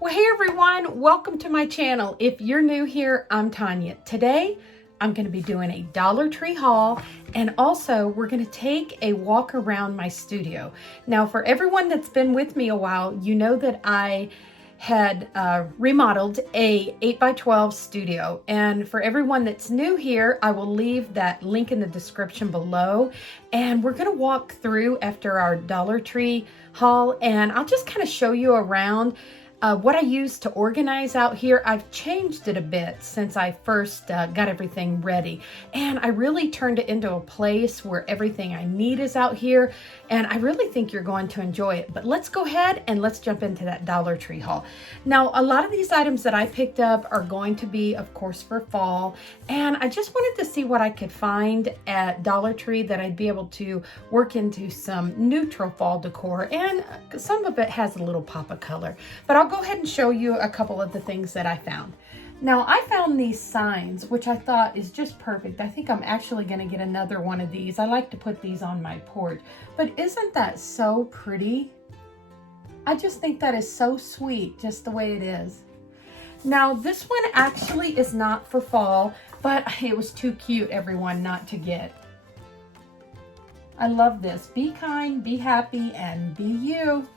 Well, hey everyone, welcome to my channel. If you're new here, I'm Tanya. Today, I'm going to be doing a Dollar Tree haul, and also we're going to take a walk around my studio. Now, for everyone that's been with me a while, you know that I had remodeled a 8x12 studio, and for everyone that's new here, I will leave that link in the description below, and we're going to walk through after our Dollar Tree haul, and I'll just kind of show you around what I use to organize out here. I've changed it a bit since I first got everything ready, and I really turned it into a place where everything I need is out here, and I really think you're going to enjoy it. But let's go ahead and let's jump into that Dollar Tree haul. Now, a lot of these items that I picked up are going to be, of course, for fall, and I just wanted to see what I could find at Dollar Tree that I'd be able to work into some neutral fall decor, and some of it has a little pop of color. But I'll go ahead and show you a couple of the things that I found. Now, I found these signs, which I thought is just perfect. I think I'm actually going to get another one of these. I like to put these on my porch, but isn't that so pretty? I just think that is so sweet, just the way it is. Now, this one actually is not for fall, but it was too cute, everyone, not to get. I love this. Be kind, be happy, and be you.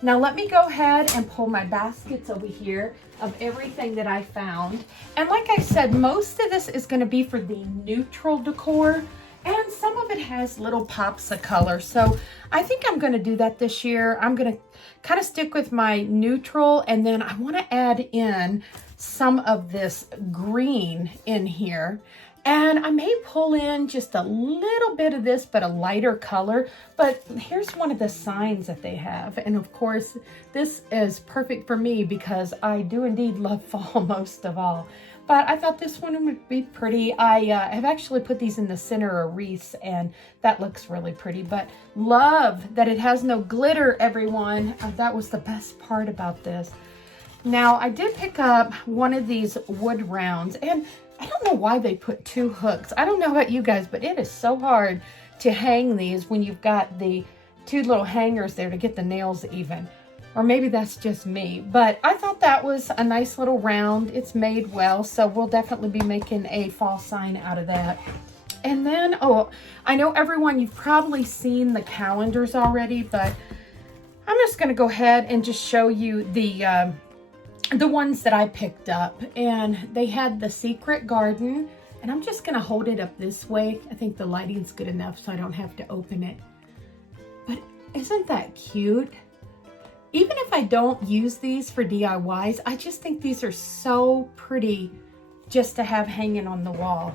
Now let me go ahead and pull my baskets over here of everything that I found. And like I said, most of this is going to be for the neutral decor, and some of it has little pops of color. So I think I'm going to do that this year. I'm going to kind of stick with my neutral, and then I want to add in some of this green in here. And I may pull in just a little bit of this, but a lighter color. But here's one of the signs that they have. And of course, this is perfect for me because I do indeed love fall most of all. But I thought this one would be pretty. I have actually put these in the center of wreaths, and that looks really pretty. But love that it has no glitter, everyone. That was the best part about this. Now, I did pick up one of these wood rounds, and I don't know why they put two hooks. I don't know about you guys, but it is so hard to hang these when you've got the two little hangers there to get the nails even. Or maybe that's just me. But I thought that was a nice little round. It's made well, so we'll definitely be making a fall sign out of that. And then, oh, I know everyone, you've probably seen the calendars already, but I'm just going to go ahead and just show you the ones that I picked up. And they had the secret garden, and I'm just gonna hold it up this way. I think the lighting's good enough so I don't have to open it. But isn't that cute? Even if I don't use these for DIYs, I just think these are so pretty just to have hanging on the wall.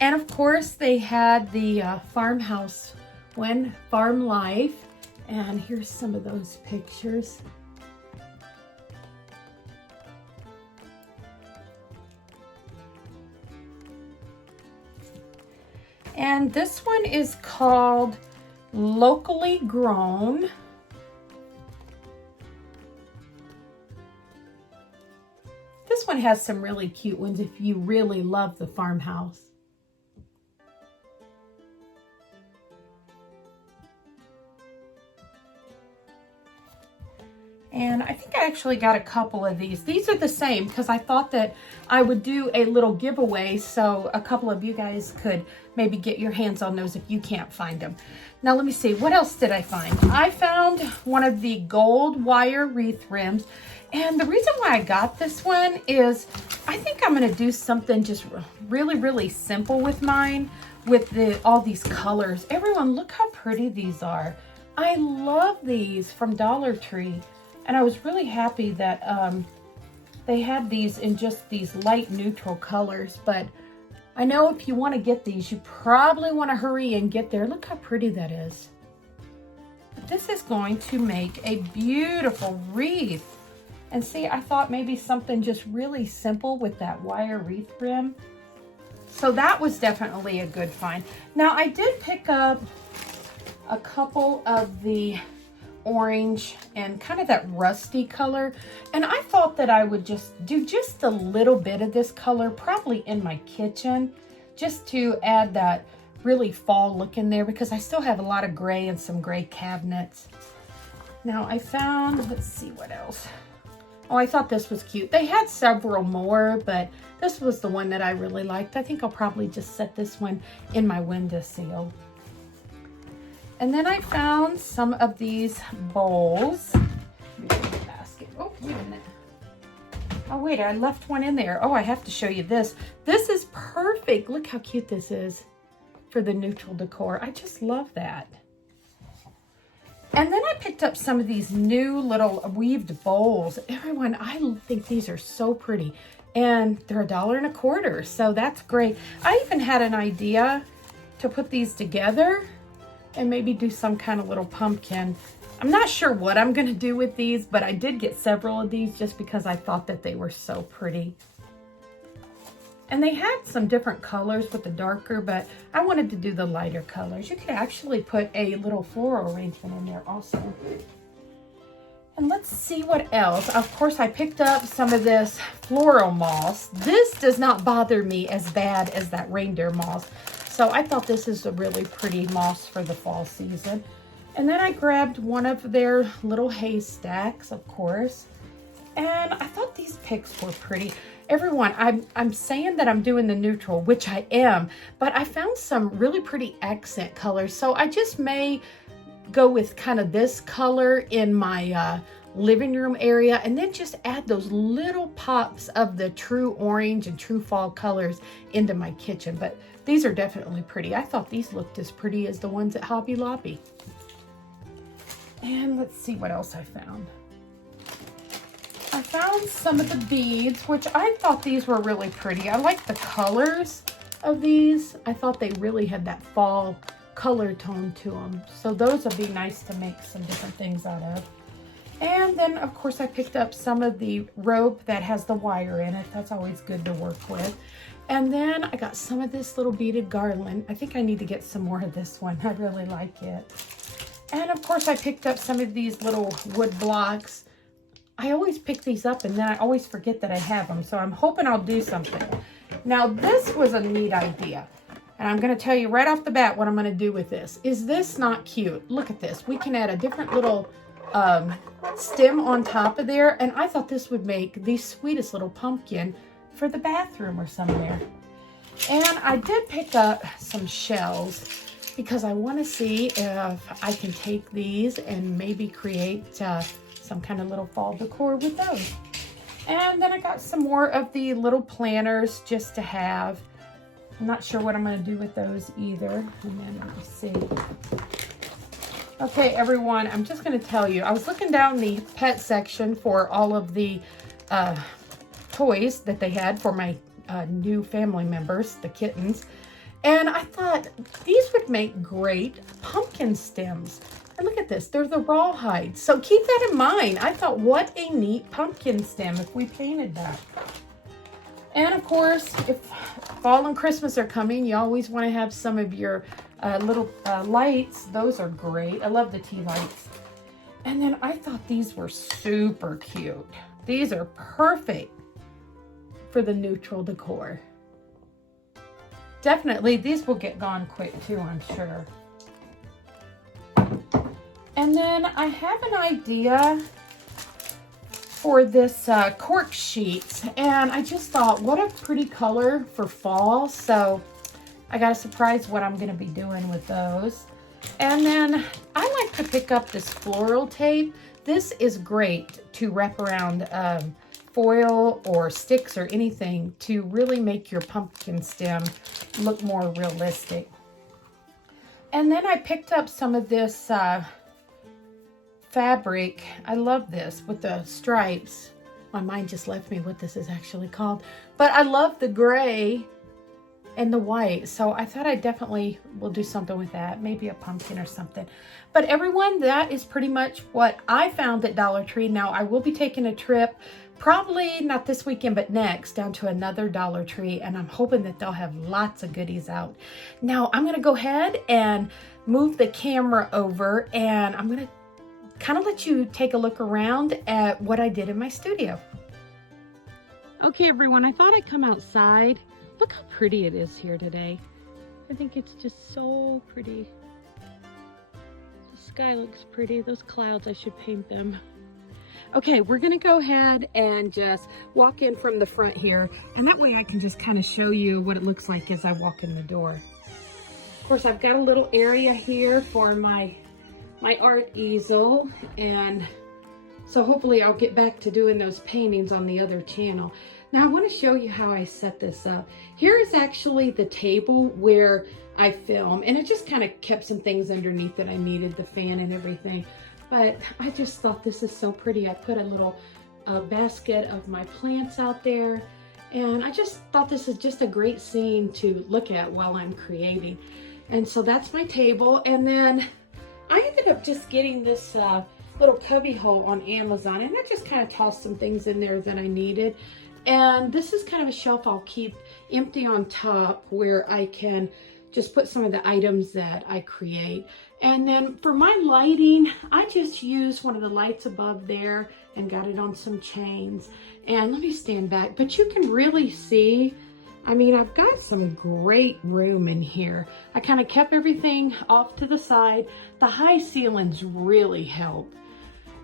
And of course they had the farmhouse one, farm life, and here's some of those pictures. And this one is called Locally Grown. This one has some really cute ones if you really love the farmhouse. And I think I actually got a couple of these. These are the same because I thought that I would do a little giveaway so a couple of you guys could maybe get your hands on those if you can't find them. Now let me see, what else did I find? I found one of the gold wire wreath rims. And the reason why I got this one is I think I'm going to do something just really, really simple with mine with all these colors. Everyone, look how pretty these are. I love these from Dollar Tree. And I was really happy that they had these in just these light neutral colors. But I know if you want to get these, you probably want to hurry and get there. Look how pretty that is. But this is going to make a beautiful wreath. And see, I thought maybe something just really simple with that wire wreath rim. So that was definitely a good find. Now, I did pick up a couple of the orange and kind of that rusty color, and I thought that I would just do just a little bit of this color probably in my kitchen just to add that really fall look in there because I still have a lot of gray and some gray cabinets. Now I found, let's see what else. Oh, I thought this was cute. They had several more, but this was the one that I really liked. I think I'll probably just set this one in my windowsill. And then I found some of these bowls. Let me put the basket. Oh, wait a minute. Oh, wait, I left one in there. Oh, I have to show you this. This is perfect. Look how cute this is for the neutral decor. I just love that. And then I picked up some of these new little weaved bowls. Everyone, I think these are so pretty. And they're $1.25, so that's great. I even had an idea to put these together and maybe do some kind of little pumpkin. I'm not sure what I'm gonna do with these, but I did get several of these just because I thought that they were so pretty. And they had some different colors with the darker, but I wanted to do the lighter colors. You could actually put a little floral arrangement in there also. And let's see what else. Of course, I picked up some of this floral moss. This does not bother me as bad as that reindeer moss. So I thought this is a really pretty moss for the fall season. And then I grabbed one of their little haystacks, of course. And I thought these picks were pretty. Everyone, I'm saying that I'm doing the neutral, which I am, but I found some really pretty accent colors. So I just may go with kind of this color in my living room area and then just add those little pops of the true orange and true fall colors into my kitchen. But these are definitely pretty. I thought these looked as pretty as the ones at Hobby Lobby. And let's see what else I found. I found some of the beads, which I thought these were really pretty. I like the colors of these. I thought they really had that fall color tone to them. So those would be nice to make some different things out of. And then, of course, I picked up some of the rope that has the wire in it. That's always good to work with. And then I got some of this little beaded garland. I think I need to get some more of this one. I really like it. And, of course, I picked up some of these little wood blocks. I always pick these up and then I always forget that I have them. So I'm hoping I'll do something. Now this was a neat idea. And I'm going to tell you right off the bat what I'm going to do with this. Is this not cute? Look at this. We can add a different little stem on top of there. And I thought this would make the sweetest little pumpkin for the bathroom or somewhere. And I did pick up some shells because I want to see if I can take these and maybe create some kind of little fall decor with those. And then I got some more of the little planters just to have. I'm not sure what I'm going to do with those either. And then let me see. Okay, everyone, I'm just going to tell you, I was looking down the pet section for all of the toys that they had for my new family members, the kittens. And I thought these would make great pumpkin stems. And look at this, they're the rawhide. So keep that in mind. I thought, what a neat pumpkin stem if we painted that. And of course, if fall and Christmas are coming, you always want to have some of your little lights. Those are great. I love the tea lights. And then I thought these were super cute. These are perfect for the neutral decor. Definitely, these will get gone quick too, I'm sure. And then I have an idea for this cork sheets, and I just thought, what a pretty color for fall. So I got a surprise what I'm going to be doing with those. And then I like to pick up this floral tape. This is great to wrap around foil or sticks or anything to really make your pumpkin stem look more realistic. And then I picked up some of this fabric. I love this with the stripes. My mind just left me what this is actually called. But I love the gray and the white. So I thought I definitely will do something with that. Maybe a pumpkin or something. But everyone, that is pretty much what I found at Dollar Tree. Now I will be taking a trip, probably not this weekend, but next, down to another Dollar Tree. And I'm hoping that they'll have lots of goodies out. Now I'm going to go ahead and move the camera over, and I'm going to kind of let you take a look around at what I did in my studio. Okay, everyone, I thought I'd come outside. Look how pretty it is here today. I think it's just so pretty. The sky looks pretty. Those clouds, I should paint them. Okay, we're gonna go ahead and just walk in from the front here, and that way I can just kind of show you what it looks like as I walk in the door. Of course, I've got a little area here for my art easel, and so hopefully I'll get back to doing those paintings on the other channel. Now I want to show you how I set this up. Here is actually the table where I film, and it just kind of kept some things underneath that I needed, the fan and everything. But I just thought this is so pretty. I put a little basket of my plants out there, and I just thought this is just a great scene to look at while I'm creating. And so that's my table. And then I ended up just getting this little cubby hole on Amazon, and I just kind of tossed some things in there that I needed. And this is kind of a shelf I'll keep empty on top where I can just put some of the items that I create. And then for my lighting, I just used one of the lights above there and got it on some chains. And let me stand back, but you can really see, I mean, I've got some great room in here. I kind of kept everything off to the side. The high ceilings really help.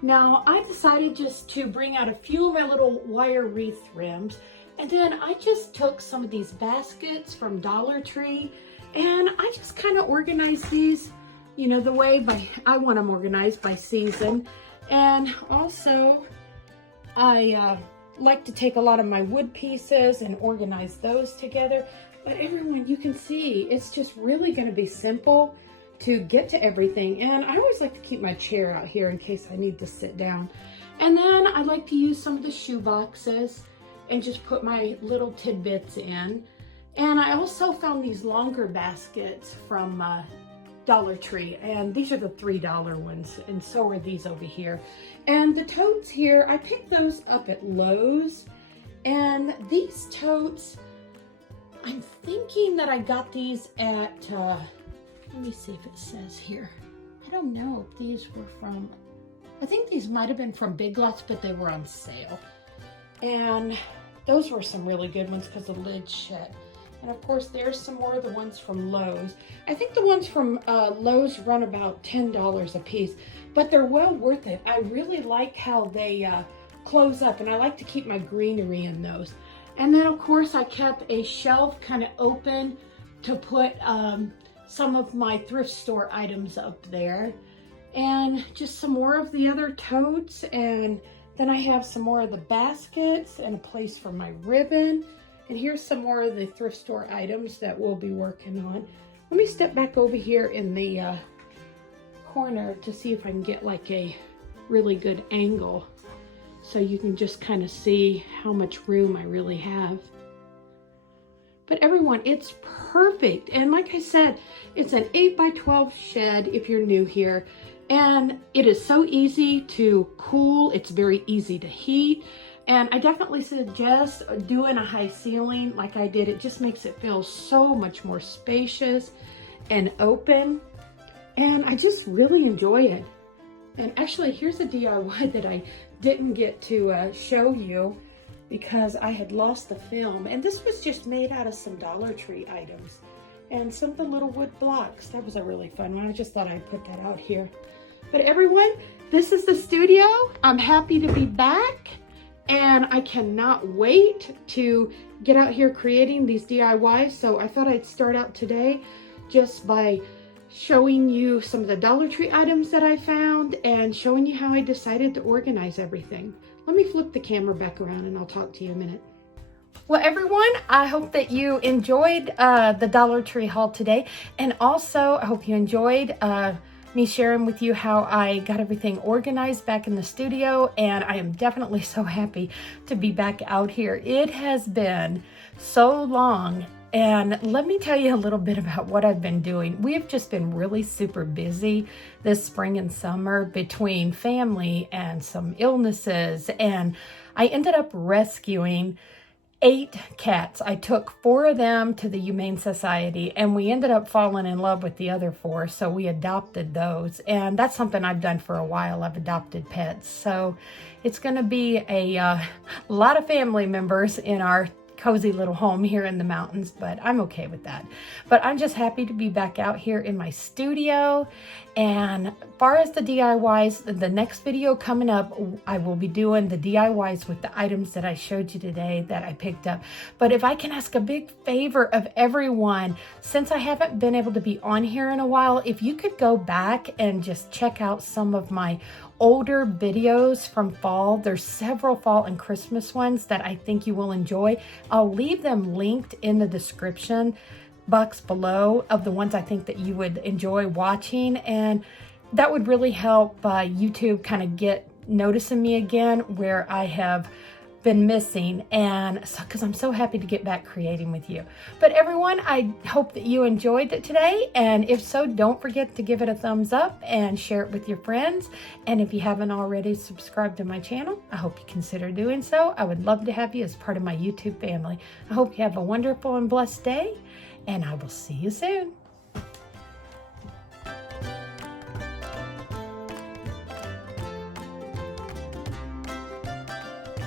Now, I decided just to bring out a few of my little wire wreath rims, and then I just took some of these baskets from Dollar Tree, and I just kind of organized these, you know, the way I want them organized by season. And also, I like to take a lot of my wood pieces and organize those together. But everyone, you can see, it's just really going to be simple to get to everything. And I always like to keep my chair out here in case I need to sit down. And then I like to use some of the shoe boxes and just put my little tidbits in. And I also found these longer baskets from Dollar Tree, and these are the $3 ones, and so are these over here. And the totes here, I picked those up at Lowe's, and these totes, I'm thinking that I got these at, let me see if it says here. I don't know if these were from, I think these might have been from Big Lots, but they were on sale. And those were some really good ones because the lid's shut. And of course, there's some more of the ones from Lowe's. I think the ones from Lowe's run about $10 a piece, but they're well worth it. I really like how they close up, and I like to keep my greenery in those. And then of course, I kept a shelf kind of open to put some of my thrift store items up there. And just some more of the other totes, and then I have some more of the baskets and a place for my ribbon. And here's some more of the thrift store items that we'll be working on. Let me step back over here in the corner to see if I can get like a really good angle so you can just kind of see how much room I really have. But everyone, it's perfect. And like I said, it's an 8x12 shed if you're new here. And it is so easy to cool. It's very easy to heat. And I definitely suggest doing a high ceiling like I did. It just makes it feel so much more spacious and open. And I just really enjoy it. And actually, here's a DIY that I didn't get to show you because I had lost the film. And this was just made out of some Dollar Tree items and some of the little wood blocks. That was a really fun one. I just thought I'd put that out here. But everyone, this is the studio. I'm happy to be back. And I cannot wait to get out here creating these DIYs. So I thought I'd start out today just by showing you some of the Dollar Tree items that I found and showing you how I decided to organize everything. Let me flip the camera back around and I'll talk to you in a minute. Well, everyone, I hope that you enjoyed the Dollar Tree haul today. And also, I hope you enjoyed me sharing with you how I got everything organized back in the studio, and I am definitely so happy to be back out here. It has been so long, and let me tell you a little bit about what I've been doing. We have just been really super busy this spring and summer between family and some illnesses, and I ended up rescuing 8 cats. I took 4 of them to the Humane Society, and we ended up falling in love with the other 4, so we adopted those. And that's something I've done for a while. I've adopted pets, so it's going to be a lot of family members in our cozy little home here in the mountains, but I'm okay with that. But I'm just happy to be back out here in my studio. And as far as the DIYs, the next video coming up, I will be doing the DIYs with the items that I showed you today that I picked up. But if I can ask a big favor of everyone, since I haven't been able to be on here in a while, if you could go back and just check out some of my older videos from fall. There's several fall and Christmas ones that I think you will enjoy. I'll leave them linked in the description box below of the ones I think that you would enjoy watching, and that would really help YouTube kind of get noticing me again where I have been missing, and so because I'm so happy to get back creating with you. But everyone, I hope that you enjoyed it today, and if so, don't forget to give it a thumbs up and share it with your friends. And if you haven't already subscribed to my channel, I hope you consider doing so. I would love to have you as part of my YouTube family. I hope you have a wonderful and blessed day, and I will see you soon.